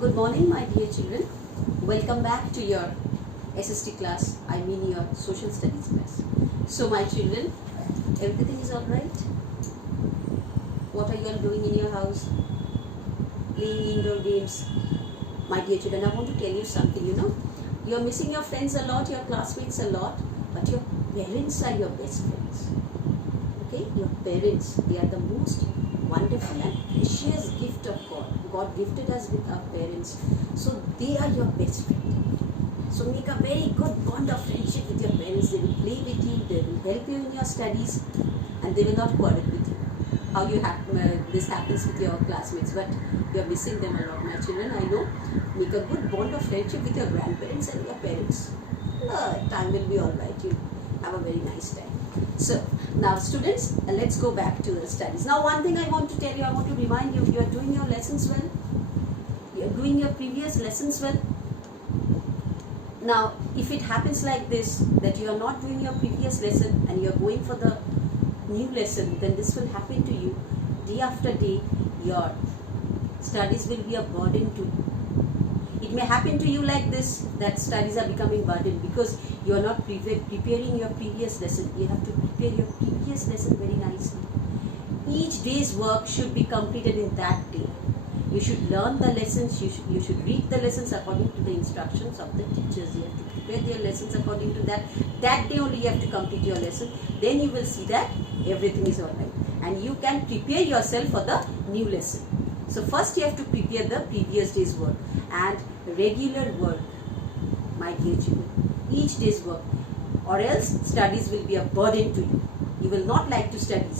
Good morning, my dear children. Welcome back to your SST class, I mean your social studies class. So, my children, everything is alright? What are you all doing in your house? Playing indoor games? My dear children, I want to tell you something, you're missing your friends a lot, your classmates a lot, but your parents are your best friends. Okay, your parents, they are the most wonderful and precious gift of God. God gifted us with our parents, so they are your best friend. So make a very good bond of friendship with your parents. They will play with you, they will help you in your studies, and they will not quarrel with you. How this happens with your classmates, but you are missing them a lot, my children. I know. Make a good bond of friendship with your grandparents and your parents. Time will be all right. You have a very nice time. So now, students, let's go back to the studies. Now, one thing I want to tell you, I want to remind you, you are doing your lessons well. You are doing your previous lessons well. Now, if it happens like this, that you are not doing your previous lesson and you are going for the new lesson, then this will happen to you. Day after day, your studies will be a burden to you. It may happen to you like this, that studies are becoming burden because you are not preparing your previous lesson. You have to prepare your previous lesson very nicely. Each day's work should be completed in that day. You should learn the lessons, you should read the lessons according to the instructions of the teachers. You have to prepare their lessons according to that. That day only you have to complete your lesson. Then you will see that everything is alright. And you can prepare yourself for the new lesson. So first you have to prepare the previous day's work and regular work, my dear children. Each day's work, or else studies will be a burden to you. You will not like to study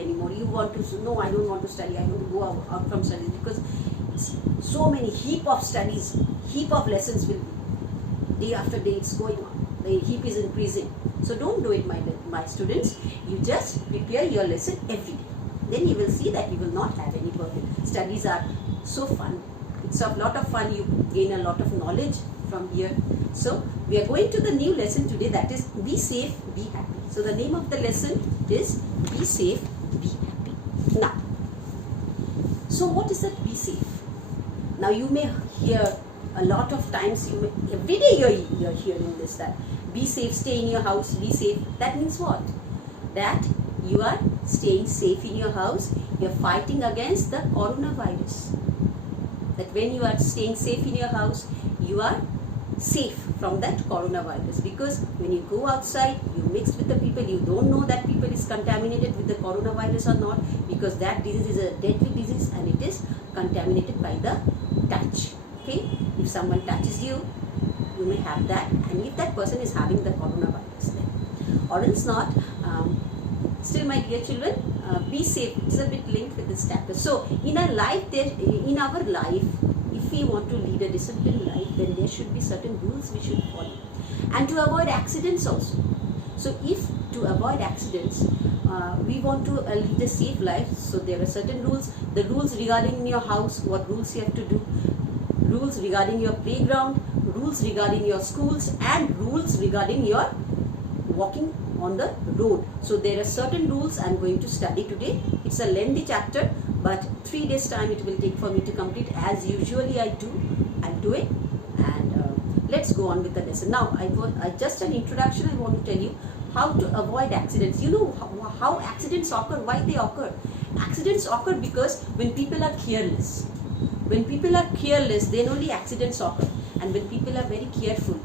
anymore. You want to, no, I don't want to study. I want to go out from studies because so many heap of studies, heap of lessons will be. Day after day it's going on. The heap is increasing. So don't do it, my students. You just prepare your lesson every day. Then you will see that you will not have any burden. Studies are so fun. It's a lot of fun. You gain a lot of knowledge from here. So we are going to the new lesson today, that is Be Safe, Be Happy. So the name of the lesson is Be Safe, Be Happy. Now, so what is that Be Safe? Now you may hear a lot of times, every day you're hearing this, that be safe, stay in your house, be safe. That means what? That you are staying safe in your house, you are fighting against the coronavirus. That when you are staying safe in your house, you are safe from that coronavirus, because when you go outside, you mix with the people, you don't know that people is contaminated with the coronavirus or not, because that disease is a deadly disease and it is contaminated by the touch. Okay, if someone touches you, you may have that, and if that person is having the coronavirus then, or else not. Still, my dear children, be safe. It's a bit linked with this chapter. So in our life, if we want to lead a disciplined life, then there should be certain rules we should follow, and to avoid accidents also. So if to avoid accidents, we want to lead a safe life, so there are certain rules. The rules regarding your house, what rules you have to do, rules regarding your playground, rules regarding your schools, and rules regarding your walking on the road. So there are certain rules I am going to study today. It's a lengthy chapter, but 3 days time it will take for me to complete, as usually I do. I'll do it, and let's go on with the lesson. Now, just an introduction. I want to tell you how to avoid accidents. You know how accidents occur, why they occur. Accidents occur because when people are careless. When people are careless, then only accidents occur. And when people are very careful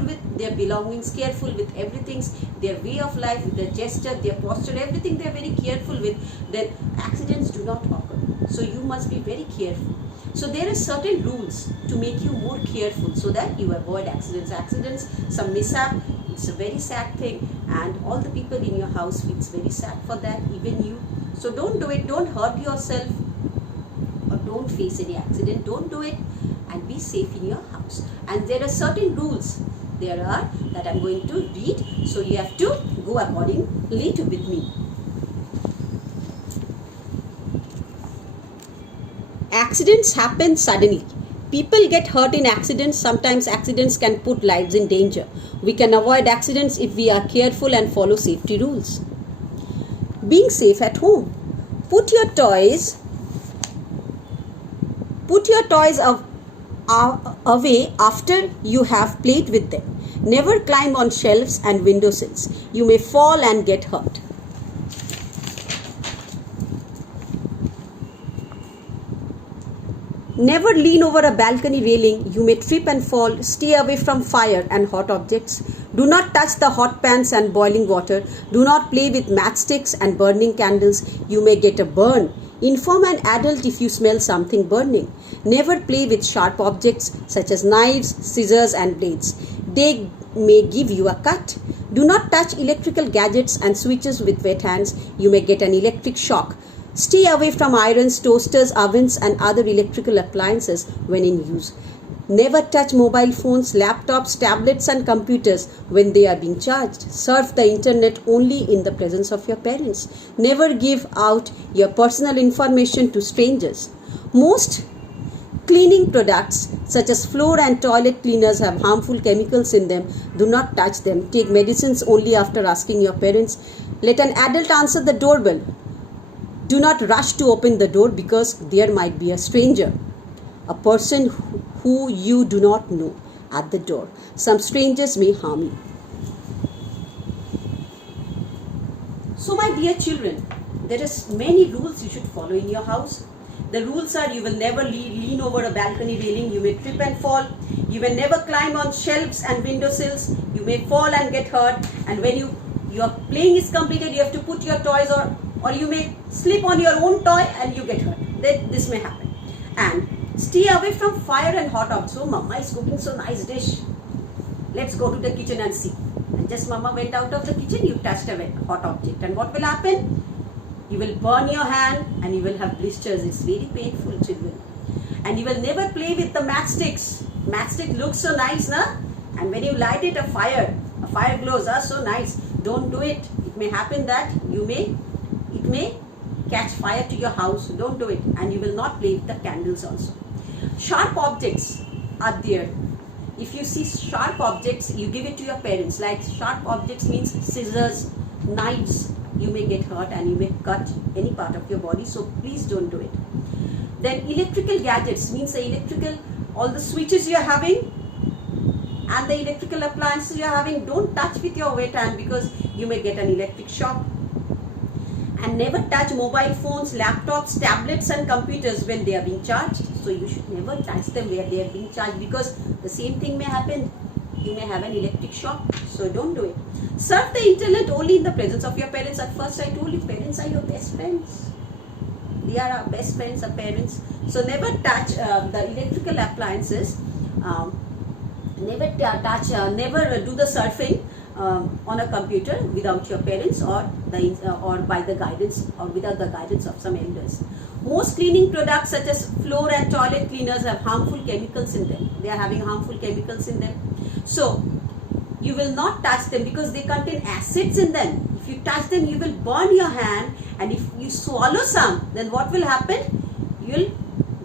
with their belongings, careful with everything, their way of life, with their gesture, their posture, everything they are very careful with, then accidents do not occur. So you must be very careful. So there are certain rules to make you more careful, so that you avoid accidents, some mishap. It's a very sad thing, and all the people in your house feels very sad for that, even you. So don't do it, don't hurt yourself, or don't face any accident, don't do it, and be safe in your house. And there are certain rules that I'm going to read, so you have to go accordingly with me. Accidents happen suddenly. People get hurt in accidents. Sometimes accidents can put lives in danger. We can avoid accidents if we are careful and follow safety rules. Being safe at home. Put your toys Put your toys away after you have played with them. Never climb on shelves and windowsills. You may fall and get hurt. Never lean over a balcony railing. You may trip and fall. Stay away from fire and hot objects. Do not touch the hot pans and boiling water. Do not play with matchsticks and burning candles. You may get a burn. Inform an adult if you smell something burning. Never play with sharp objects such as knives, scissors and blades. They may give you a cut. Do not touch electrical gadgets and switches with wet hands. You may get an electric shock. Stay away from irons, toasters, ovens and other electrical appliances when in use. Never touch mobile phones, laptops, tablets and computers when they are being charged. Surf the internet only in the presence of your parents. Never give out your personal information to strangers. Most cleaning products such as floor and toilet cleaners have harmful chemicals in them. Do not touch them. Take medicines only after asking your parents. Let an adult answer the doorbell. Do not rush to open the door because there might be a stranger, a person who you do not know at the door. Some strangers may harm you. So my dear children, there is many rules you should follow in your house. The rules are: you will never lean over a balcony railing, you may trip and fall, you will never climb on shelves and windowsills, you may fall and get hurt, and when your playing is completed, you have to put your toys or you may slip on your own toy and you get hurt. This may happen. And stay away from fire and hot objects. So mama is cooking so nice dish. Let's go to the kitchen and see. And just mama went out of the kitchen, you touched a hot object. And what will happen? You will burn your hand and you will have blisters. It's very painful, children. And you will never play with the matchsticks. Matchstick looks so nice, na? And when you light it, a fire glows, so nice. Don't do it. It may happen that it may catch fire to your house. Don't do it. And you will not play with the candles also. Sharp objects are there. If you see sharp objects, you give it to your parents. Like sharp objects means scissors, knives. You may get hurt and you may cut any part of your body. So please don't do it. Then electrical gadgets means all the switches you are having and the electrical appliances you are having, don't touch with your wet hand because you may get an electric shock. And never touch mobile phones, laptops, tablets and computers when they are being charged. So you should never touch them where they are being charged because the same thing may happen. You may have an electric shock. So don't do it. Surf the internet only in the presence of your parents. At first I told you, parents are your best friends. They are our best friends, our parents. So never touch the electrical appliances. Never do the surfing on a computer without your parents or by the guidance or without the guidance of some elders. Most cleaning products such as floor and toilet cleaners have harmful chemicals in them. They are having harmful chemicals in them. So you will not touch them because they contain acids in them. If you touch them, you will burn your hand, and if you swallow some, then what will happen? You'll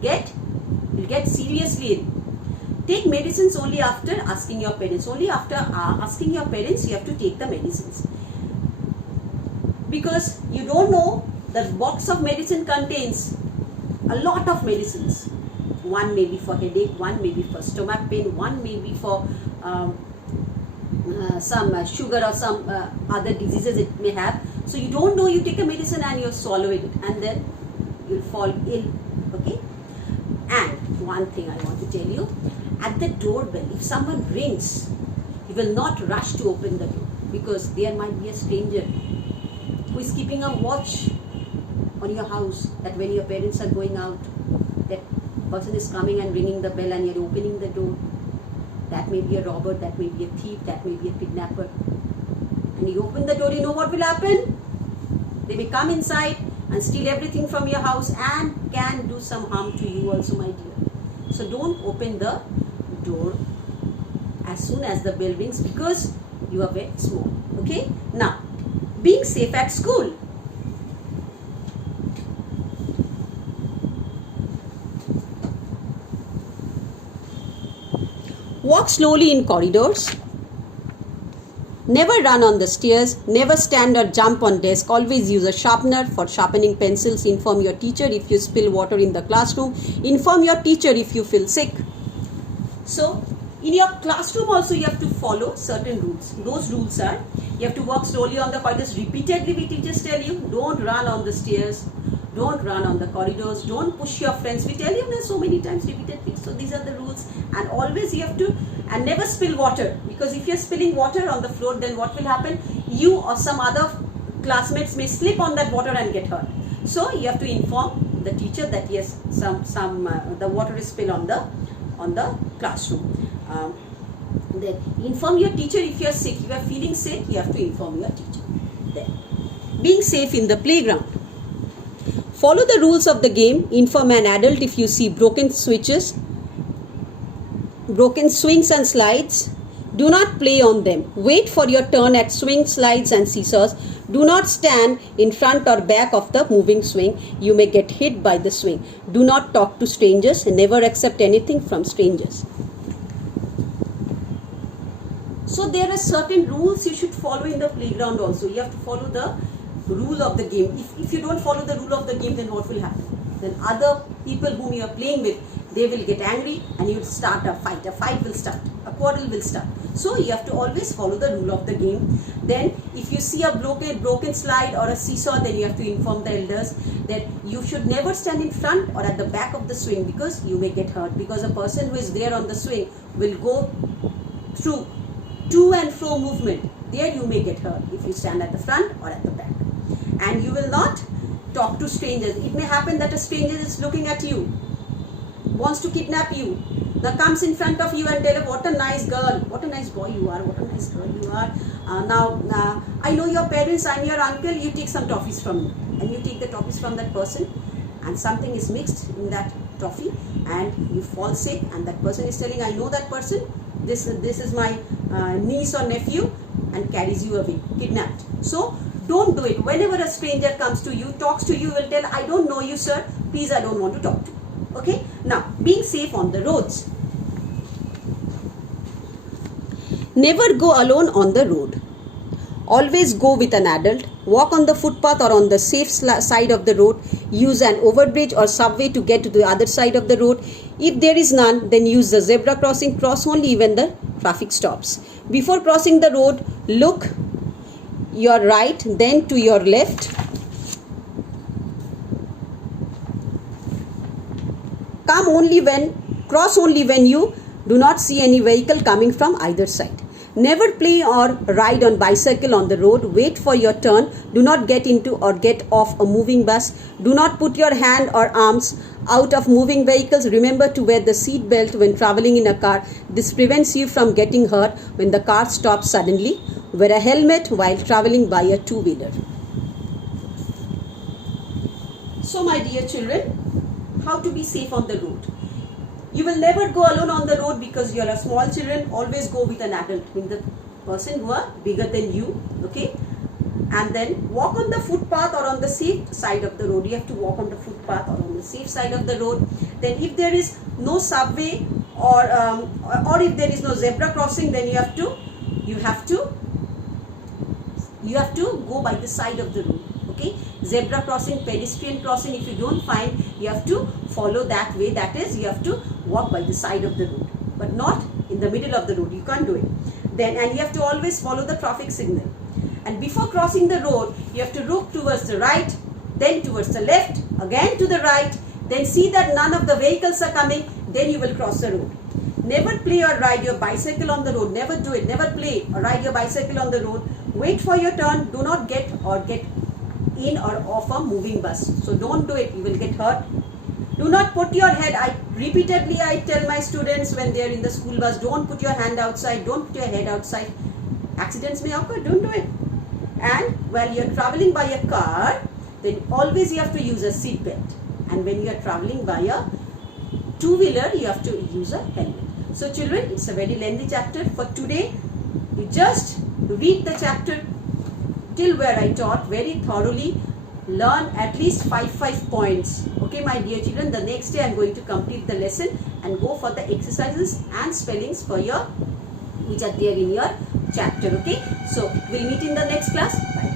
get seriously ill. Take medicines only after asking your parents. Only after asking your parents, you have to take the medicines. Because you don't know, the box of medicine contains a lot of medicines. One may be for headache, one may be for stomach pain, one may be for some sugar or some other diseases it may have. So you don't know, you take a medicine and you swallow it and then you'll fall ill. Okay? And one thing I want to tell you, at the doorbell, if someone rings, you will not rush to open the door because there might be a stranger who is keeping a watch on your house, that when your parents are going out, that person is coming and ringing the bell and you're opening the door. That may be a robber, that may be a thief, that may be a kidnapper. And you open the door, you know what will happen? They may come inside and steal everything from your house and can do some harm to you also, my dear. So don't open the door as soon as the bell rings because you are very small. Okay? Now, being safe at school. Walk slowly in corridors. Never run on the stairs, never stand or jump on desk, always use a sharpener for sharpening pencils, inform your teacher if you spill water in the classroom, inform your teacher if you feel sick. So, in your classroom also you have to follow certain rules. Those rules are, you have to walk slowly on the corridors. Repeatedly we teachers tell you, don't run on the stairs, don't run on the corridors, don't push your friends. We tell you so many times repeatedly. So these are the rules, and always you have to, and never spill water, because if you're spilling water on the floor, then what will happen? You or some other classmates may slip on that water and get hurt. So you have to inform the teacher that yes, the water is spilled on the classroom. Then inform your teacher if you are sick. If you are feeling sick, you have to inform your teacher. Then being safe in the playground. Follow the rules of the game. Inform an adult if you see broken switches, broken swings and slides. Do not play on them. Wait for your turn at swing, slides and seesaws. Do not stand in front or back of the moving swing. You may get hit by the swing. Do not talk to strangers and never accept anything from strangers. So there are certain rules you should follow in the playground also. You have to follow the rule of the game. If you don't follow the rule of the game, then what will happen? Then other people whom you are playing with, they will get angry and you will start a fight. A fight will start. A quarrel will start. So you have to always follow the rule of the game. Then if you see a broken slide or a seesaw, then you have to inform the elders that you should never stand in front or at the back of the swing, because you may get hurt. Because a person who is there on the swing will go through to and fro movement. There you may get hurt if you stand at the front or at the back. And you will not talk to strangers. It may happen that a stranger is looking at you, wants to kidnap you. Now comes in front of you and tell him, what a nice girl, what a nice boy you are, what a nice girl you are. Now I know your parents, I'm your uncle, you take some toffees from me. And you take the toffees from that person, and something is mixed in that toffee and you fall sick, and that person is telling, I know that person, this is my niece or nephew, and carries you away, kidnapped. So don't do it. Whenever a stranger comes to you, talks to you, will tell, I don't know you sir, please I don't want to talk to you. Okay. Now being safe on the roads. Never go alone on the road. Always go with an adult. Walk on the footpath or on the safe side of the road. Use an overbridge or subway to get to the other side of the road. If there is none, then use the zebra crossing. Cross only when the traffic stops. Before crossing the road, look your right, then to your left. Cross only when you do not see any vehicle coming from either side. Never play or ride on bicycle on the road. Wait for your turn. Do not get into or get off a moving bus. Do not put your hand or arms out of moving vehicles. Remember to wear the seat belt when traveling in a car. This prevents you from getting hurt when the car stops suddenly. Wear a helmet while traveling by a two-wheeler. So my dear children, how to be safe on the road? You will never go alone on the road because you are a small children. Always go with an adult, with the person who are bigger than you. Okay, and then walk on the footpath or on the safe side of the road. You have to walk on the footpath or on the safe side of the road. Then if there is no subway or if there is no zebra crossing, then you have to go by the side of the road. Okay, zebra crossing, pedestrian crossing, if you don't find, you have to follow that way. That is, you have to walk by the side of the road, but not in the middle of the road. You can't do it. Then, and you have to always follow the traffic signal. And before crossing the road, you have to look towards the right, then towards the left, again to the right, then see that none of the vehicles are coming, then you will cross the road. Never play or ride your bicycle on the road. Never do it. Never play or ride your bicycle on the road. Wait for your turn. Do not get in or off a moving bus. So don't do it. You will get hurt. Do not put your head. Repeatedly I tell my students when they are in the school bus, don't put your hand outside. Don't put your head outside. Accidents may occur. Don't do it. And while you are traveling by a car, then always you have to use a seat belt. And when you are traveling by a two-wheeler, you have to use a helmet. So children, it's a very lengthy chapter. For today, you just read the chapter till where I taught very thoroughly. Learn at least 5 points. Okay, my dear children, the next day I am going to complete the lesson and go for the exercises and spellings for your, which are there in your chapter. Okay, so we'll meet in the next class. Bye.